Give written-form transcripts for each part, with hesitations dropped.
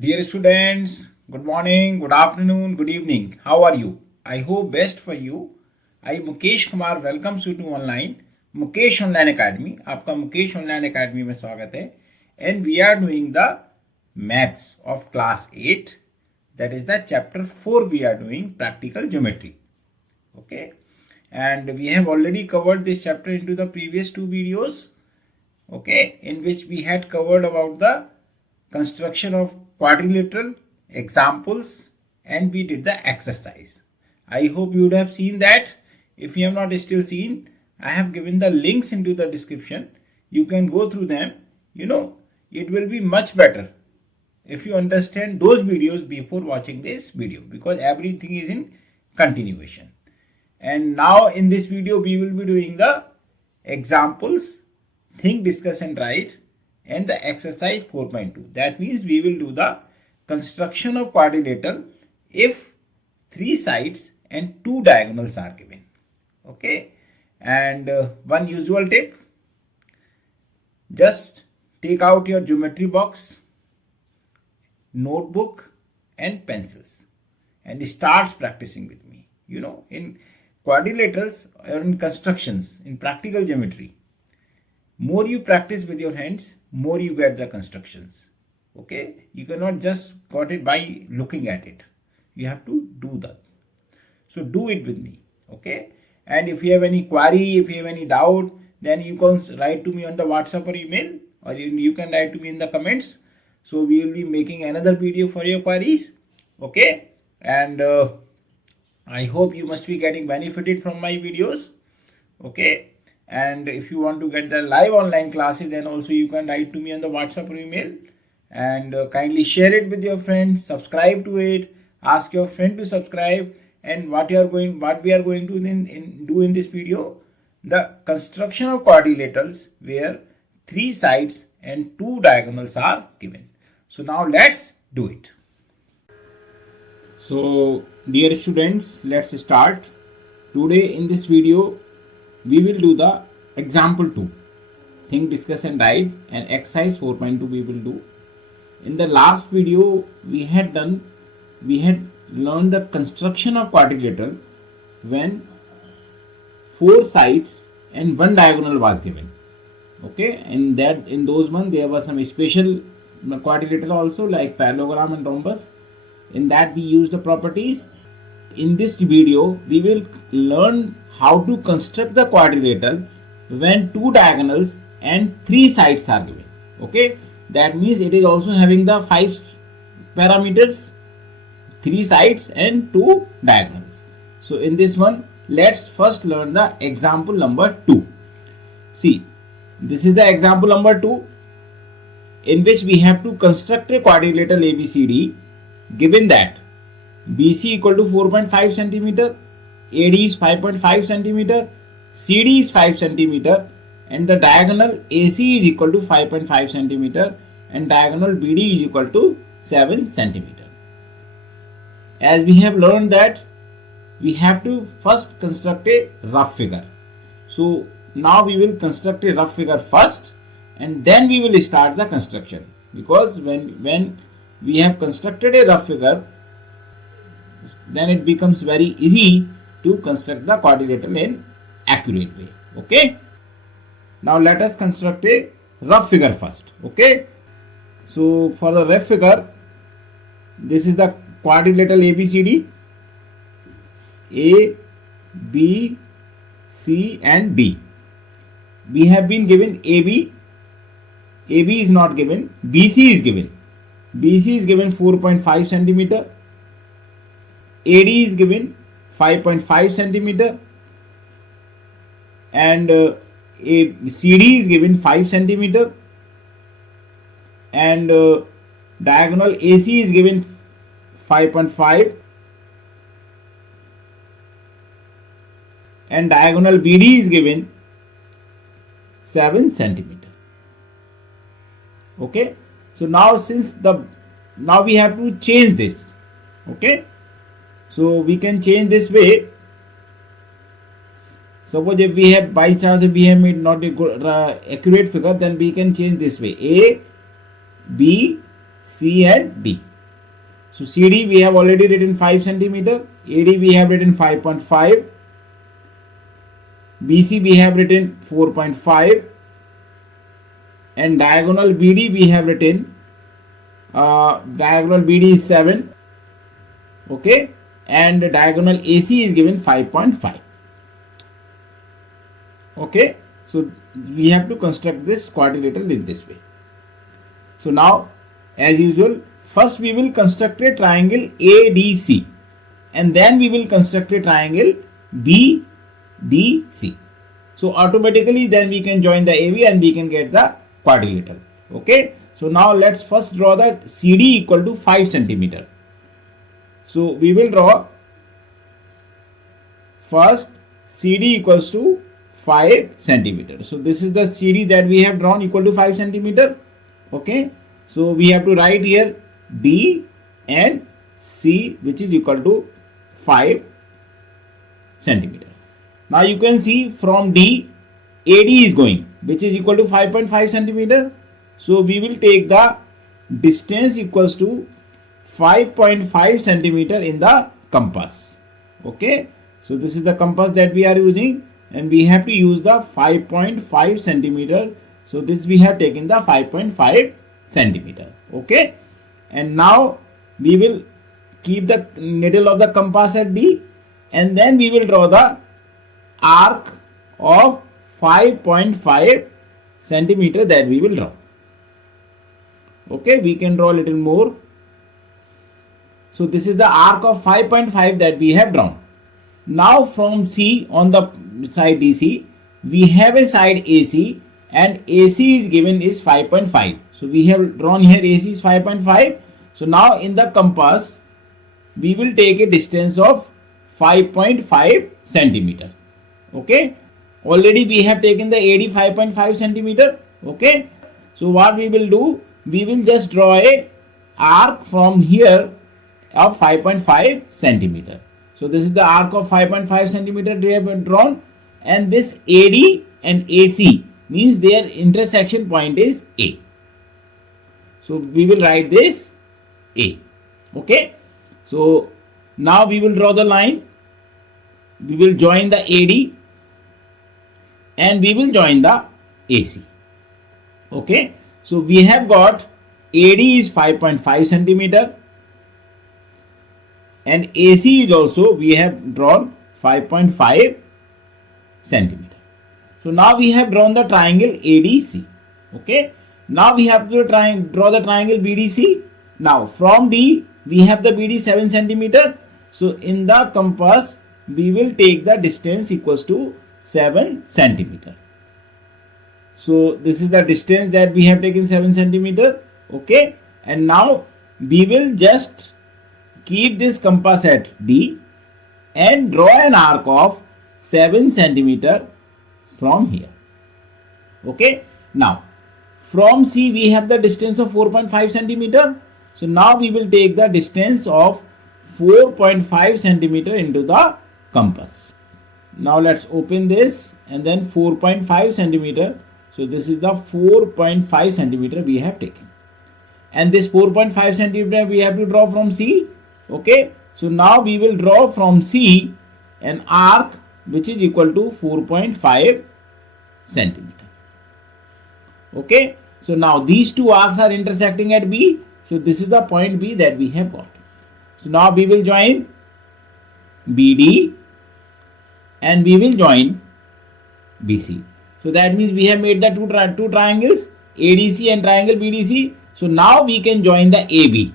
Dear students, good morning, good afternoon, good evening. How are you? I hope best for you. I Mukesh Kumar welcomes you to online Mukesh online academy. आपका Mukesh online academy में स्वागत है. And we are doing the maths of class 8. That is the chapter 4 we are doing practical geometry. Okay. And we have already covered this chapter into the previous two videos. Okay. In which we had covered about the construction of quadrilateral examples and we did the exercise. I hope you would have seen that. If you have not still seen, I have given the links into the description. You can go through them. It will be much better if you understand those videos before watching this video, because everything is in continuation. And now in this video we will be doing the examples, think, discuss and write, and the exercise 4.2. That means we will do the construction of quadrilateral if 3 sides and 2 diagonals are given. Okay. And one usual tip, just take out your geometry box, notebook and pencils and starts practicing with me. In quadrilaterals or in constructions, in practical geometry, more you practice with your hands, more you get the constructions. Okay, you cannot just got it by looking at it. You have to do that. So do it with me. Okay, and if you have any query, if you have any doubt, then you can write to me on the WhatsApp or email, or you can write to me in the comments. So we will be making another video for your queries. Okay, and I hope you must be getting benefited from my videos. Okay. And if you want to get the live online classes, then also you can write to me on the WhatsApp or email, and kindly share it with your friends, subscribe to it, ask your friend to subscribe. And what we are going to do in this video, the construction of quadrilaterals where 3 sides and 2 diagonals are given. So now let's do it. So dear students, let's start. Today in this video we will do the example 2, think, discuss and write, and exercise 4.2 we will do. In the last video we had learned the construction of quadrilateral when 4 sides and 1 diagonal was given. Okay, in those one there was some special quadrilateral also, like parallelogram and rhombus. In that we use the properties. In this video we will learn how to construct the quadrilateral when 2 diagonals and 3 sides are given. Okay, that means it is also having the 5 parameters, 3 sides and 2 diagonals. So in this one, let's first learn the example number 2. See, this is the example number 2 in which we have to construct a quadrilateral ABCD given that BC equal to 4.5 centimeter, AD is 5.5 centimeter, CD is 5 centimeter, and the diagonal AC is equal to 5.5 centimeter, and diagonal BD is equal to 7 centimeter. As we have learned that we have to first construct a rough figure. So now we will construct a rough figure first, and then we will start the construction, because when we have constructed a rough figure, then it becomes very easy to construct the quadrilateral in accurate way. Okay, now let us construct a rough figure first. Okay, so for the rough figure, this is the quadrilateral ABCD, A, B, C and D. We have been given AB is not given, BC is given. BC is given 4.5 centimeter, AD is given 5.5 centimeter, and CD is given 5 centimeter, and diagonal AC is given 5.5, and diagonal BD is given 7 centimeter. Okay, so now now we have to change this. Okay, so we can change this way. Suppose if we have by chance if we have made not a good accurate figure, then we can change this way: A, B, C and D. So CD we have already written 5 centimeter, AD we have written 5.5, BC we have written 4.5, and diagonal BD we have written diagonal BD is 7, okay, and diagonal AC is given 5.5. Okay, so we have to construct this quadrilateral in this way. So now, as usual, first we will construct a triangle ADC, and then we will construct a triangle BDC. So automatically then we can join the AB and we can get the quadrilateral. Okay, so now let's first draw the CD equal to 5 centimeter. So we will draw first CD equals to 5 centimeter. So this is the CD that we have drawn equal to 5 centimeter. Okay, so we have to write here D and C, which is equal to 5 centimeter. Now you can see from D, AD is going, which is equal to 5.5 centimeter. So we will take the distance equals to 5.5 centimeter in the compass. Okay, so this is the compass that we are using, and we have to use the 5.5 centimeter. So this we have taken the 5.5 centimeter. Okay, and now we will keep the needle of the compass at D, and then we will draw the arc of 5.5 centimeter that we will draw. Okay, we can draw a little more. So this is the arc of 5.5 that we have drawn. Now from C on the side DC, we have a side AC, and AC is given is 5.5. So we have drawn here AC is 5.5. So now in the compass, we will take a distance of 5.5 centimeter. Okay, already we have taken the AD 5.5 centimeter. Okay, so what we will do, we will just draw a arc from here of 5.5 centimeter. So this is the arc of 5.5 centimeter we have drawn, and this AD and AC means their intersection point is A. So we will write this A. Okay, so now we will draw the line. We will join the AD and we will join the AC. Okay, so we have got AD is 5.5 centimeter and AC is also we have drawn 5.5 centimeter. So now we have drawn the triangle ADC. Okay, now we have to draw the triangle BDC. Now from D we have the BD 7 centimeter. So in the compass we will take the distance equals to 7 centimeter. So this is the distance that we have taken 7 centimeter. Okay, and now we will just keep this compass at D and draw an arc of 7 centimeter from here. Okay, now from C we have the distance of 4.5 centimeter. So now we will take the distance of 4.5 centimeter into the compass. Now let's open this, and then 4.5 centimeter. So this is the 4.5 centimeter we have taken, and this 4.5 centimeter we have to draw from C. Okay, so now we will draw from C an arc which is equal to 4.5 centimeter. Okay, so now these two arcs are intersecting at B. So this is the point B that we have got. So now we will join BD and we will join BC. So that means we have made the two triangles ADC and triangle BDC. So now we can join the AB.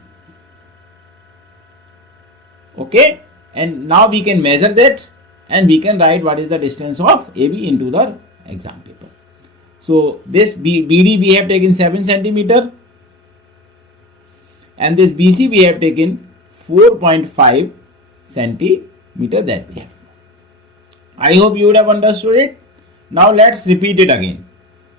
Okay, and now we can measure that and we can write what is the distance of AB into the exam paper. So this BD we have taken 7 centimeter and this BC we have taken 4.5 centimeter that we have. I hope you would have understood it. Now let's repeat it again.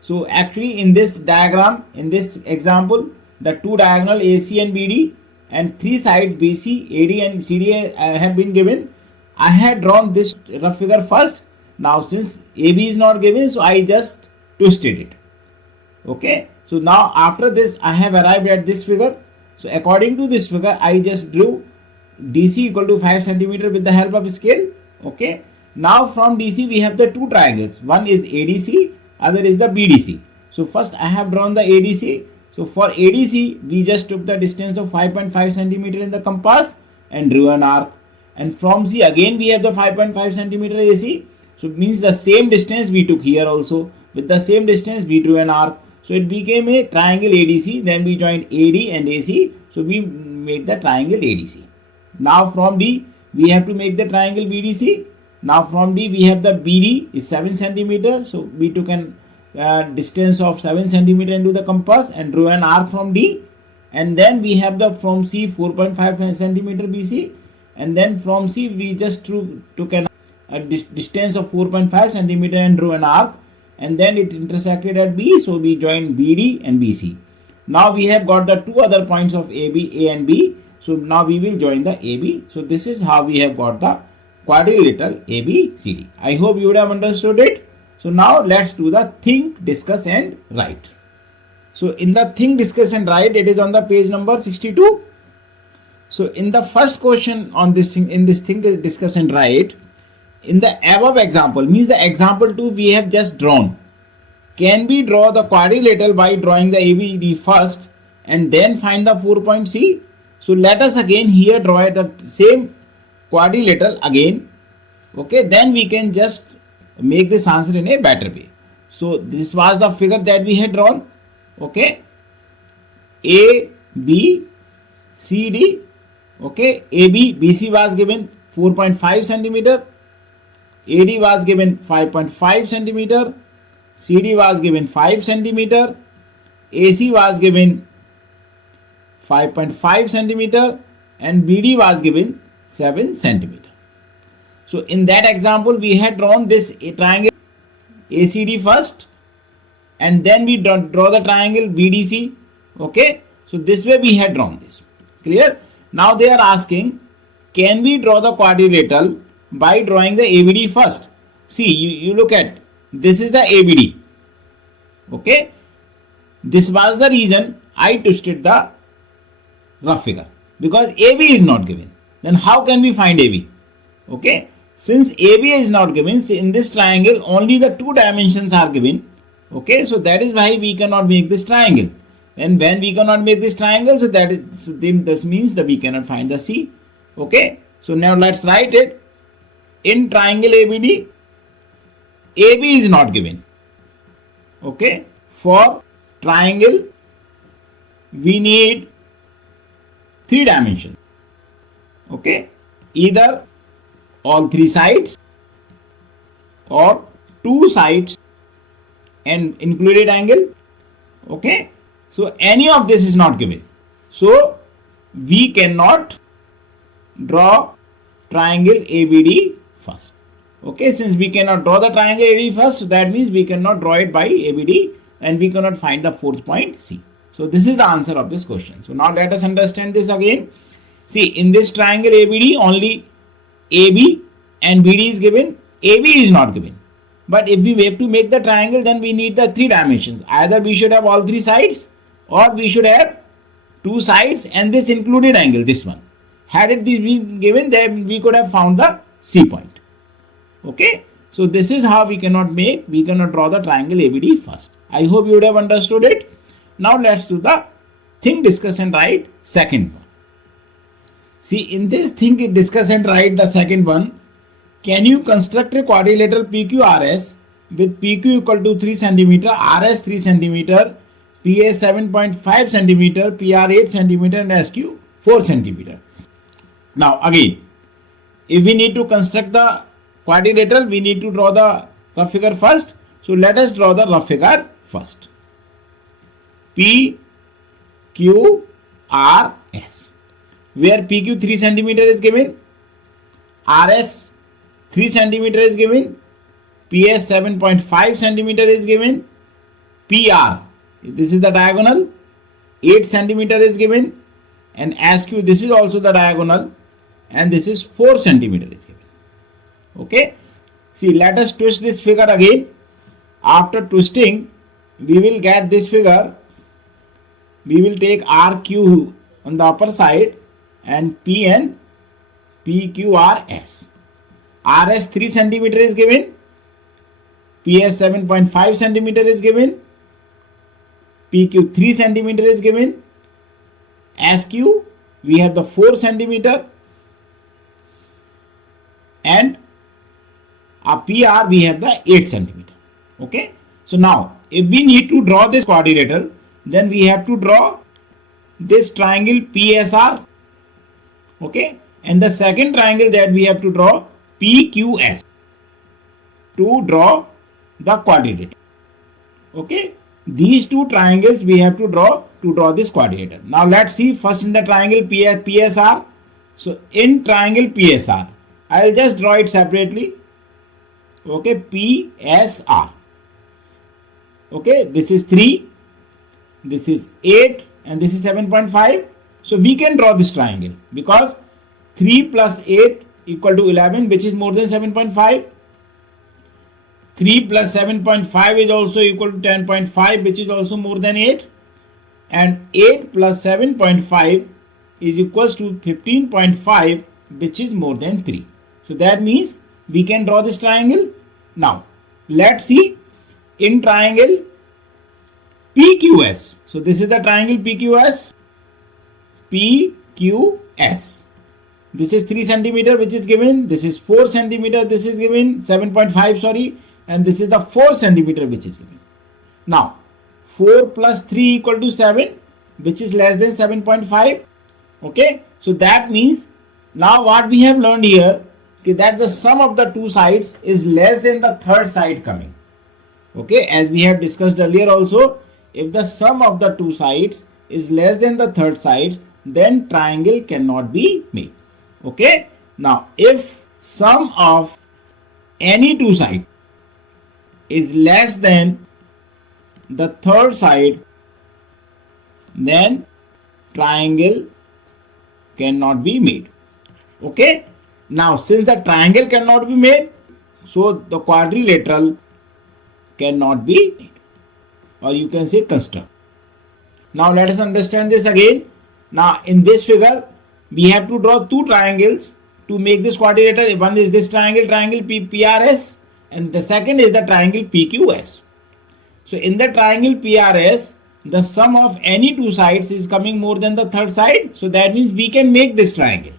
So actually in this diagram, in this example, the two diagonal AC and BD and three sides BC, AD and CD have been given. I had drawn this rough figure first. Now since AB is not given, so I just twisted it. Okay, so now after this I have arrived at this figure. So according to this figure, I just drew DC equal to 5 centimeter with the help of scale. Okay. Now from DC we have the two triangles. One is ADC, other is the BDC. So first I have drawn the ADC. So for ADC we just took the distance of 5.5 centimeter in the compass and drew an arc. And from C again we have the 5.5 centimeter AC. So it means the same distance we took here also. With the same distance we drew an arc. So it became a triangle ADC. Then we joined AD and AC. So we made the triangle ADC. Now from D we have to make the triangle BDC. Now from D we have the BD is 7 centimeter. So we took an distance of 7 centimeter into the compass and drew an arc from D. And then we have the from C 4.5 centimeter BC. And then from C we just took a distance of 4.5 centimeter and drew an arc. And then it intersected at B. So we joined BD and BC. Now we have got the two other points of AB, A and B. So now we will join the AB. So this is how we have got the quadrilateral ABCD. I hope you would have understood it. So now let's do the think, discuss and write. So in the think, discuss and write, it is on the page number 62. So in the first question on this thing, in this think, discuss and write, in the above example, means the example 2 we have just drawn. Can we draw the quadrilateral by drawing the ABD first and then find the 4 point C? So let us again here draw the same quadrilateral again. Okay, then we can just make this answer in a better way. So this was the figure that we had drawn. Okay, A, B, C, D. Okay, AB, BC was given 4.5 centimeter. AD was given 5.5 centimeter. CD was given 5 centimeter. AC was given 5.5 centimeter and BD was given 7 centimeter. So in that example we had drawn this triangle ACD first and then we draw the triangle BDC. Okay, so this way we had drawn this. Clear? Now they are asking, can we draw the quadrilateral by drawing the ABD first? See, you look at, this is the ABD. Okay, this was the reason I twisted the rough figure, because AB is not given. Then how can we find AB? Okay, since AB is not given, in this triangle only the two dimensions are given. Okay, so that is why we cannot make this triangle. And when we cannot make this triangle, so this means that we cannot find the C. Okay, so now let's write it. In triangle ABD, AB is not given. Okay, for triangle we need 3 dimensions. Okay, either all 3 sides or 2 sides and included angle. Okay, so any of this is not given. So we cannot draw triangle ABD first. Okay, since we cannot draw the triangle ABD first, so that means we cannot draw it by ABD and we cannot find the 4th point C. So this is the answer of this question. So now let us understand this again. See, in this triangle ABD only AB and BD is given, AB is not given. But if we have to make the triangle, then we need the 3 dimensions. Either we should have all 3 sides or we should have 2 sides and this included angle, this one. Had it been given, then we could have found the C point. Okay, so this is how we cannot draw the triangle ABD first. I hope you would have understood it. Now let's do the think, discuss and write second one. See, in this think, discuss and write the second one, can you construct a quadrilateral PQRS with PQ equal to 3 cm, RS 3 cm, PA 7.5 cm, PR 8 cm and SQ 4 cm. Now again, if we need to construct the quadrilateral, we need to draw the rough figure first. So let us draw the rough figure first. P, Q, R, S. Where PQ 3 cm is given, RS 3 cm is given, PS 7.5 cm is given, PR, this is the diagonal, 8 cm is given, and SQ, this is also the diagonal, and this is 4 cm is given. Okay, see, let us twist this figure again. After twisting, we will get this figure. We will take RQ on the upper side, and P and PQRS. RS 3 cm is given, PS 7.5 cm is given, PQ 3 cm is given, SQ we have the 4 cm, and our PR we have the 8 cm. Okay, so now if we need to draw this quadrilateral, then we have to draw this triangle PSR. Okay, and the second triangle that we have to draw PQS to draw the quadrilateral. Okay, these two triangles we have to draw this quadrilateral. Now let's see first in the triangle PSR. So in triangle PSR, I will just draw it separately. Okay, PSR. Okay, this is 3, this is 8, and this is 7.5. So we can draw this triangle because 3 plus 8 equal to 11, which is more than 7.5. 3 plus 7.5 is also equal to 10.5, which is also more than 8. And 8 plus 7.5 is equals to 15.5, which is more than 3. So that means we can draw this triangle. Now let's see in triangle PQS. So this is the triangle PQS. PQS. This is 3 cm which is given. This is 4 cm. This is given 7.5. Sorry, and this is the 4 cm which is given. Now 4 plus 3 equal to 7, which is less than 7.5. Okay, so that means now what we have learned here, that the sum of the two sides is less than the third side coming. Okay, as we have discussed earlier also, if the sum of the two sides is less than the third side, then triangle cannot be made. Okay, now if sum of any two sides is less than the third side, then triangle cannot be made. Okay, now since the triangle cannot be made, so the quadrilateral cannot be made, or you can say construct. Now let us understand this again. Now in this figure we have to draw two triangles to make this quadrilateral. One is this triangle PRS, and the second is the triangle PQS. So in the triangle PRS, the sum of any two sides is coming more than the third side. So that means we can make this triangle.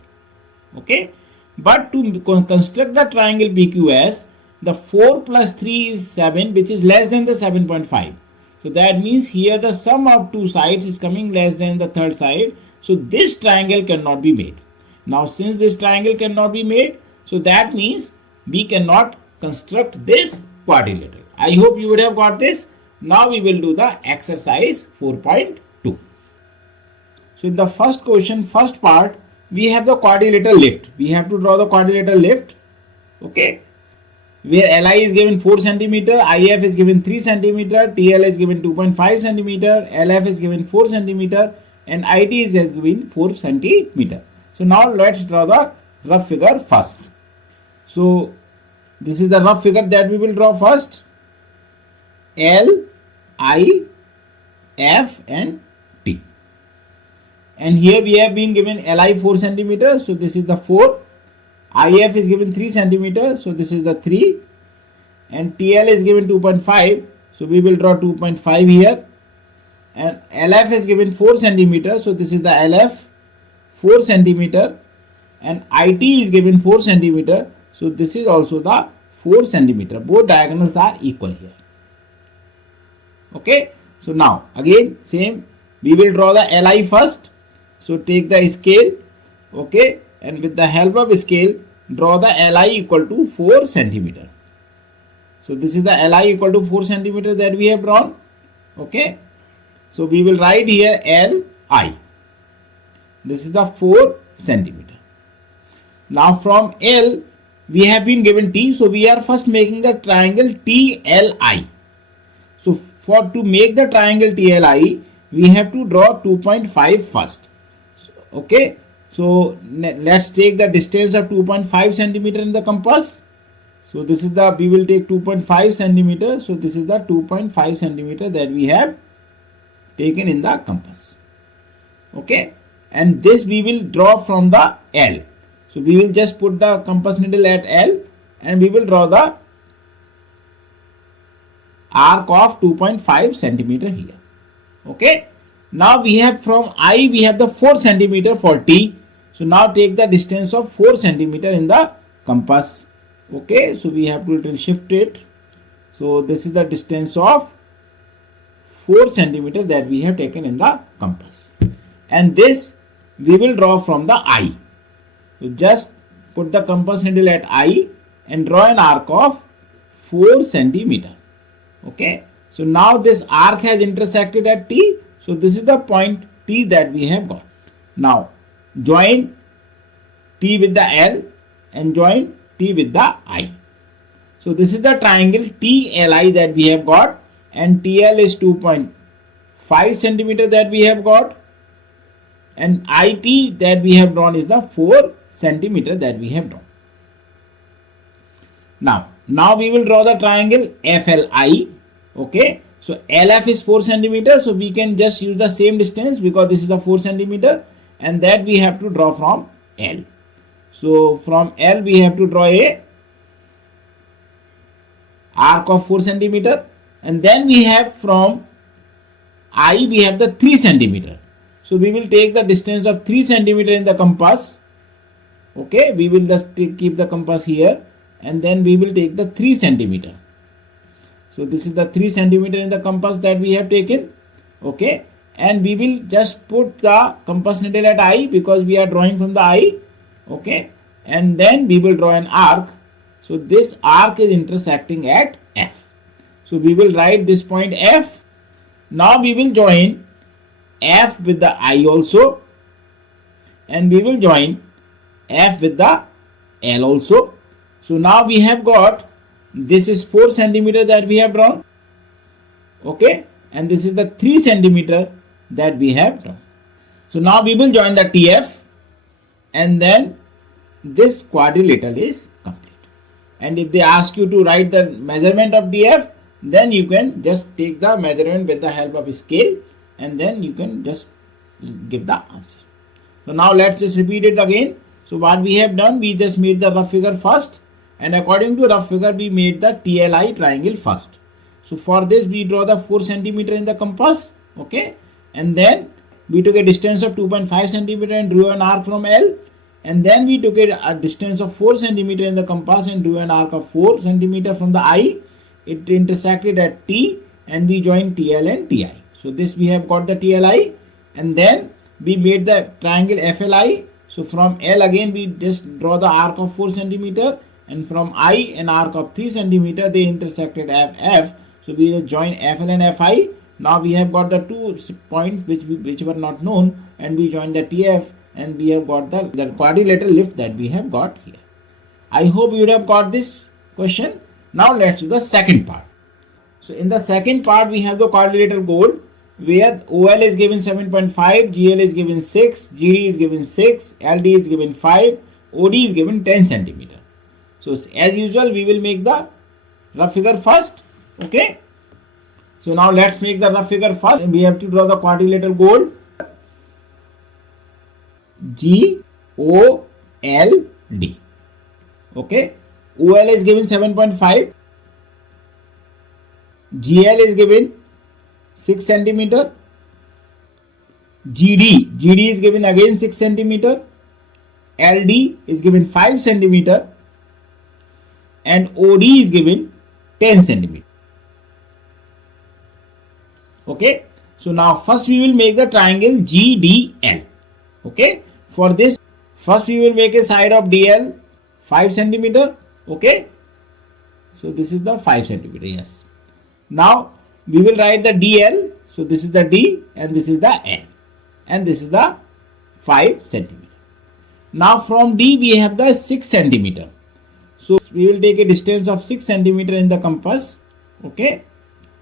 Okay, but to construct the triangle PQS, the 4 plus 3 is 7, which is less than the 7.5. So that means here the sum of two sides is coming less than the third side. So this triangle cannot be made. Now since this triangle cannot be made, so that means we cannot construct this quadrilateral. I hope you would have got this. Now we will do the exercise 4.2. So in the first question, first part, we have the quadrilateral lift. We have to draw the quadrilateral lift. Okay, where Li is given 4 cm, IF is given 3 cm, TL is given 2.5 cm, LF is given 4 cm, and IT is given 4 cm. So now let's draw the rough figure first. So this is the rough figure that we will draw first. L, I, F and T. And here we have been given Li 4 cm. So this is the 4. IF is given 3 cm. So this is the 3. And TL is given 2.5. So we will draw 2.5 here. And LF is given 4 cm. So this is the LF 4 cm. And IT is given 4 cm. So this is also the 4 cm. Both diagonals are equal here. Okay. So now again same, we will draw the Li first. So take the scale. Okay. And with the help of scale, draw the Li equal to 4 cm. So this is the Li equal to 4 cm that we have drawn. Okay. So we will write here Li. This is the 4 cm. Now from L we have been given T. So we are first making the triangle TLI. So to make the triangle TLI, we have to draw 2.5 first. Okay. So let's take the distance of 2.5 centimeter in the compass. So this is the, we will take 2.5 centimeter. So this is the 2.5 centimeter that we have taken in the compass. Okay. and this we will draw from the L. So we will just put the compass needle at L and we will draw the arc of 2.5 centimeter here. Okay. Now we have from I, we have the 4 centimeter for T. So now take the distance of 4 centimeter in the compass. Okay. So we have to little shift it. So this is the distance of 4 centimeter that we have taken in the compass. And this we will draw from the I. So just put the compass needle at I and draw an arc of 4 centimeter. Okay. So now this arc has intersected at T. So this is the point T that we have got. Now join T with the L and join T with the I. So this is the triangle TLI that we have got, and TL is 2.5 centimeter that we have got, and IT that we have drawn is the 4 centimeter that we have drawn. Now we will draw the triangle FLI. Okay. So LF is 4 centimeter. So we can just use the same distance because this is the 4 centimeter, and that we have to draw from L. So from L we have to draw a arc of 4 centimeter, and then we have from I we have the 3 centimeter. So we will take the distance of 3 centimeter in the compass. Okay. We will just keep the compass here, and then we will take the 3 centimeter. So this is the 3 centimeter in the compass that we have taken. Okay. And we will just put the compass needle at I because we are drawing from the I. Okay. And then we will draw an arc. So this arc is intersecting at F. So we will write this point F. Now we will join F with the I also. And we will join F with the L also. So now we have got, this is 4 centimeter that we have drawn. Okay. And this is the 3 centimeter that we have drawn. So now we will join the TF, and then this quadrilateral is complete. And if they ask you to write the measurement of DF, then you can just take the measurement with the help of a scale, and then you can just give the answer. So now let's just repeat it again. So what we have done, we just made the rough figure first, and according to rough figure we made the TLI triangle first. So for this we draw the 4 centimeter in the compass. Okay. And then we took a distance of 2.5 centimeter and drew an arc from L. And then we took a distance of 4 centimeter in the compass and drew an arc of 4 centimeter from the I. It intersected at T, and we joined TL and TI. So this we have got the TLI, and then we made the triangle FLI. So from L again we just draw the arc of 4 centimeter, and from I an arc of 3 centimeter. They intersected at F. So we just join FL and FI. Now we have got the 2 points which were not known, and we join the TF, and we have got the quadrilateral lift that we have got here. I hope you would have got this question. Now let's do the second part. So in the second part we have the quadrilateral goal, where OL is given 7.5, GL is given 6, GD is given 6, LD is given 5, OD is given 10 centimeter. So as usual we will make the rough figure first. Okay. So now let's make the rough figure first, and we have to draw the quadrilateral goal. GOLD. Okay. OL is given 7.5. GL is given 6 centimeter. GD is given again 6 centimeter. LD is given 5 centimeter. And OD is given 10 centimeter. Okay. So now first we will make the triangle GDL. Okay. For this, first we will make a side of DL 5 centimeter. Okay. So this is the 5 centimeter. Yes. Now we will write the DL. So this is the D, and this is the L, and this is the 5 centimeter. Now from D we have the 6 centimeter. So we will take a distance of 6 centimeter in the compass. Okay.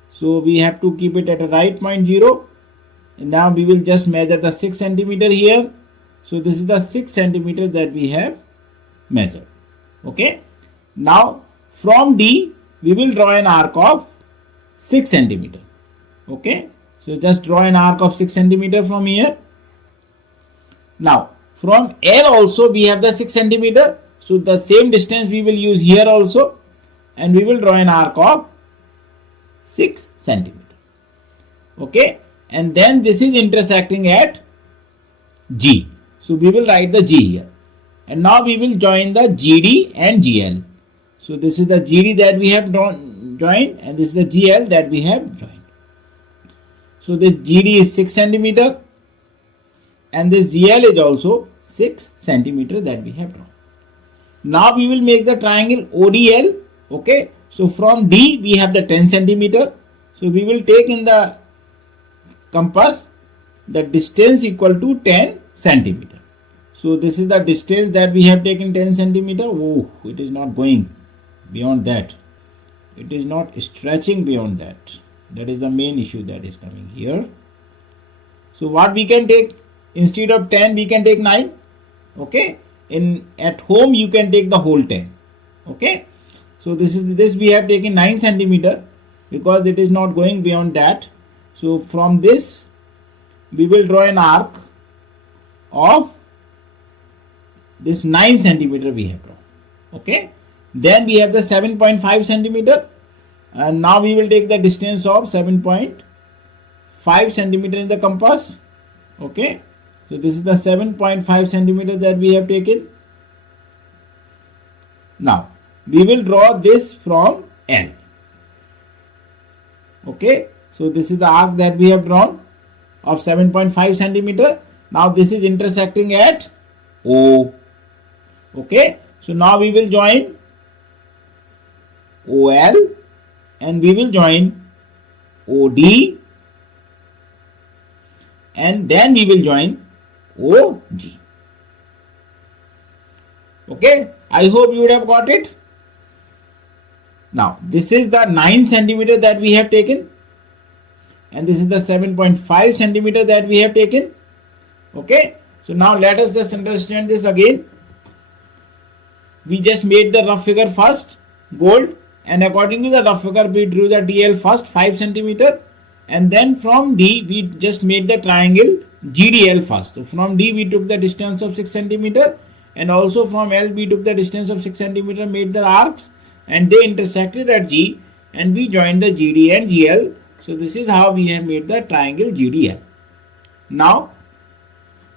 So we have to keep it at a right point 0. And now we will just measure the 6 centimeter here. So this is the 6 centimeter that we have measured. Okay. Now from D we will draw an arc of 6 centimeter. Okay. So just draw an arc of 6 centimeter from here. Now from L also we have the 6 centimeter. So the same distance we will use here also, and we will draw an arc of 6 centimeter. Okay, and then this is intersecting at G. So we will write the G here, and now we will join the GD and GL. So this is the GD that we have joined, and this is the GL that we have joined. So this GD is 6 centimeter, and this GL is also 6 centimeter that we have drawn. Now we will make the triangle ODL. Okay, so from D we have the 10 centimeter. So we will take in the compass the distance equal to 10 centimeter. So this is the distance that we have taken, 10 centimeter. Oh, it is not going beyond that. It is not stretching beyond that. That is the main issue that is coming here. So what we can take, instead of 10 we can take 9. Okay, at home you can take the whole 10. Okay, so this we have taken 9 centimeter because it is not going beyond that. So from this we will draw an arc of this 9 centimeter we have drawn. Okay, then we have the 7.5 centimeter, and now we will take the distance of 7.5 centimeter in the compass. Okay, so this is the 7.5 centimeter that we have taken. Now we will draw this from L. Okay, so this is the arc that we have drawn of 7.5 centimeter. Now this is intersecting at O. Okay, so now we will join OL, and we will join OD, and then we will join OG. Okay, I hope you would have got it. Now this is the 9 centimeter that we have taken, and this is the 7.5 centimeter that we have taken. Okay, so now let us just understand this again. We just made the rough figure first, gold, and according to the rough figure we drew the DL first 5 centimeter, and then from D we just made the triangle GDL first. So from D we took the distance of 6 centimeter, and also from L we took the distance of 6 centimeter, made the arcs, and they intersected at G, and we joined the GD and GL. So this is how we have made the triangle GDL. Now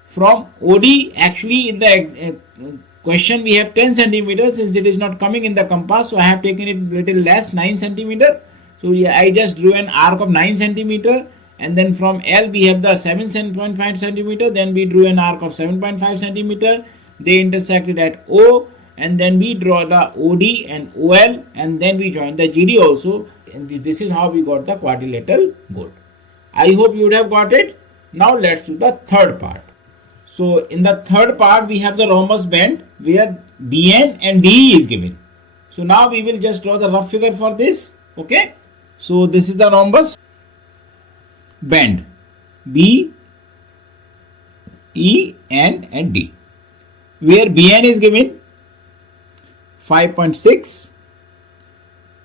from OD, actually in the question we have 10 centimeters. Since it is not coming in the compass, so I have taken it little less, 9 centimeter. So yeah, I just drew an arc of 9 centimeter, and then from L we have the 7.5 centimeter, then we drew an arc of 7.5 centimeter. They intersected at O, and then we draw the OD and OL, and then we join the GD also, and this is how we got the quadrilateral gold. I hope you would have got it. Now let's do the third part. So in the third part we have the rhombus bend where BN and DE is given. So now we will just draw the rough figure for this. Okay, so this is the rhombus bend B, E, N and D, where BN is given 5.6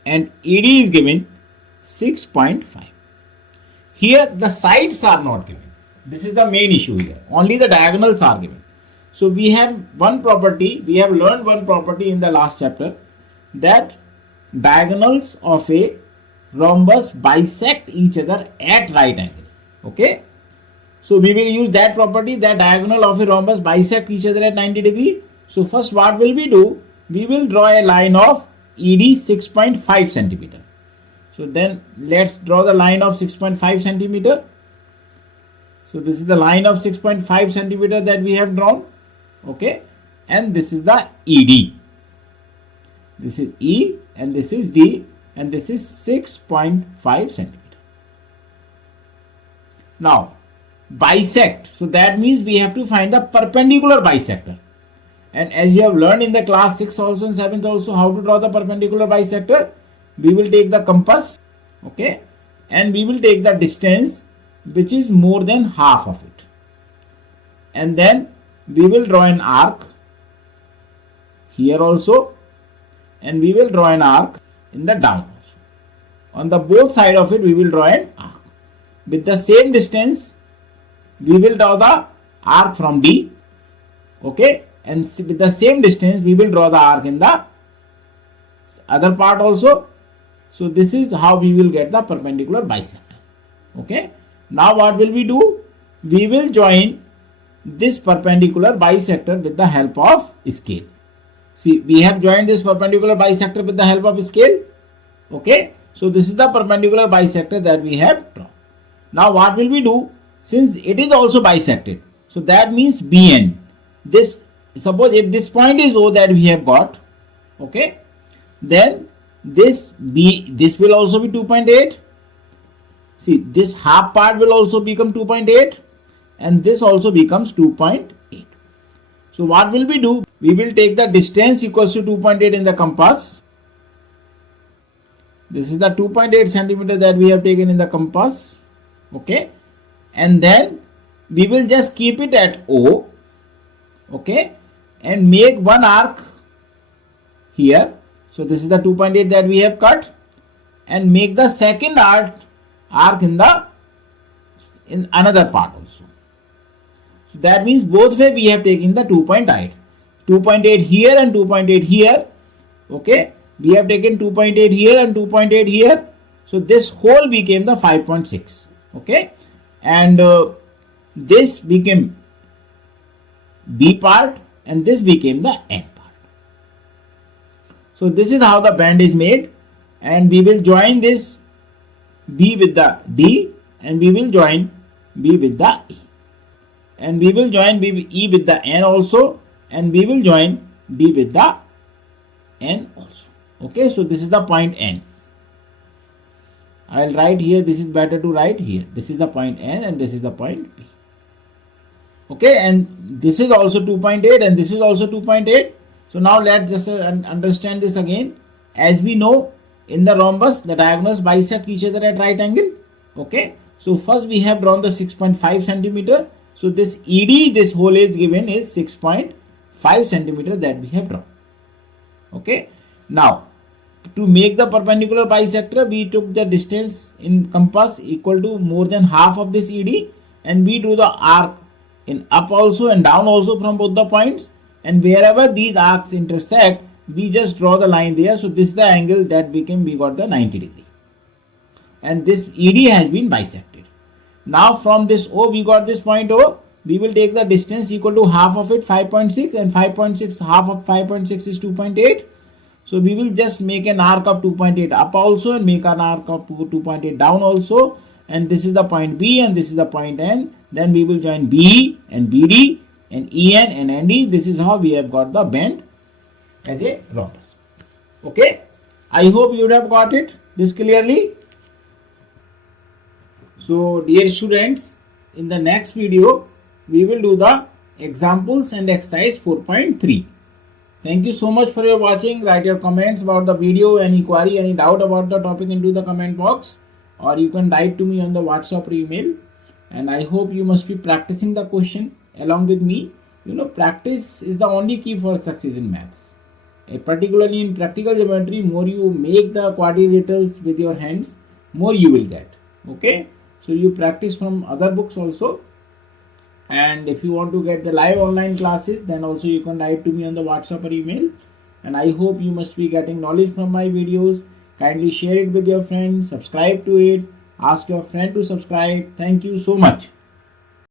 and ED is given 6.5. Here the sides are not given. This is the main issue here. Only the diagonals are given. So we have one property, we have learned one property in the last chapter, that diagonals of a rhombus bisect each other at right angle. Okay, so we will use that property, that diagonal of a rhombus bisect each other at 90 degree. So first what will we do? We will draw a line of ED 6.5 centimeter. So then let's draw the line of 6.5 centimeter. So this is the line of 6.5 centimeter that we have drawn. Okay, and this is the ED. This is E and this is D, and this is 6.5 centimeter. Now bisect, so that means we have to find the perpendicular bisector. And as you have learned in the class 6 also and 7th also how to draw the perpendicular bisector, we will take the compass, okay, and we will take the distance which is more than half of it, and then we will draw an arc here also, and we will draw an arc in the down also. On the both side of it we will draw an arc. With the same distance we will draw the arc from D, Okay, and with the same distance we will draw the arc in the other part also. So this is how we will get the perpendicular bisector. Okay, now what will we do? We will join this perpendicular bisector with the help of scale. See, we have joined this perpendicular bisector with the help of scale. Okay, so this is the perpendicular bisector that we have drawn. Now what will we do? Since it is also bisected, so that means BN. This, suppose if this point is O that we have got, okay, then this will also be 2.8. See, this half part will also become 2.8 and this also becomes 2.8. So what will we do? We will take the distance equals to 2.8 in the compass. This is the 2.8 centimeter that we have taken in the compass. Okay, and then we will just keep it at O. Okay, and make one arc here. So this is the 2.8 that we have cut, and make the second arc in another part also. So that means both way we have taken the 2.8 here and 2.8 here. Okay, we have taken 2.8 here and 2.8 here. So this whole became the 5.6. Okay, and this became B part and this became the N part. So this is how the band is made, and we will join this B with the D, and we will join B with the E, and we will join E with the N also, and we will join B with the N also. Okay, so this is the point N. I will write here, this is better to write here. This is the point N and this is the point P. Okay, and this is also 2.8 and this is also 2.8. So now let's just understand this again. As we know, in the rhombus, the diagonals bisect each other at right angle. Okay, so first we have drawn the 6.5 centimeter. So this ED, this whole is given is 6.5 centimeter that we have drawn. Okay, now to make the perpendicular bisector, we took the distance in compass equal to more than half of this ED, and we drew the arc in up also and down also from both the points, and wherever these arcs intersect, we just draw the line there. So this is the angle that we got the 90 degree, and this ED has been bisected. Now from this O, we got this point O. We will take the distance equal to half of it, 5.6, and 5.6, half of 5.6 is 2.8. So we will just make an arc of 2.8 up also and make an arc of 2.8 down also, and this is the point B and this is the point N. Then we will join B and BD and EN and ND. This is how we have got the bend as a rhombus. Okay, I hope you would have got it this clearly. So dear students, in the next video we will do the examples and exercise 4.3. Thank you so much for your watching. Write your comments about the video, any query, any doubt about the topic into the comment box, or you can write to me on the WhatsApp or email. And I hope you must be practicing the question along with me. You know, practice is the only key for success in maths. Particularly in practical geometry, more you make the quadrilaterals with your hands, more you will get. Okay, so you practice from other books also. And if you want to get the live online classes, then also you can write to me on the WhatsApp or email. And I hope you must be getting knowledge from my videos. Kindly share it with your friends, subscribe to it, ask your friend to subscribe. Thank you so much.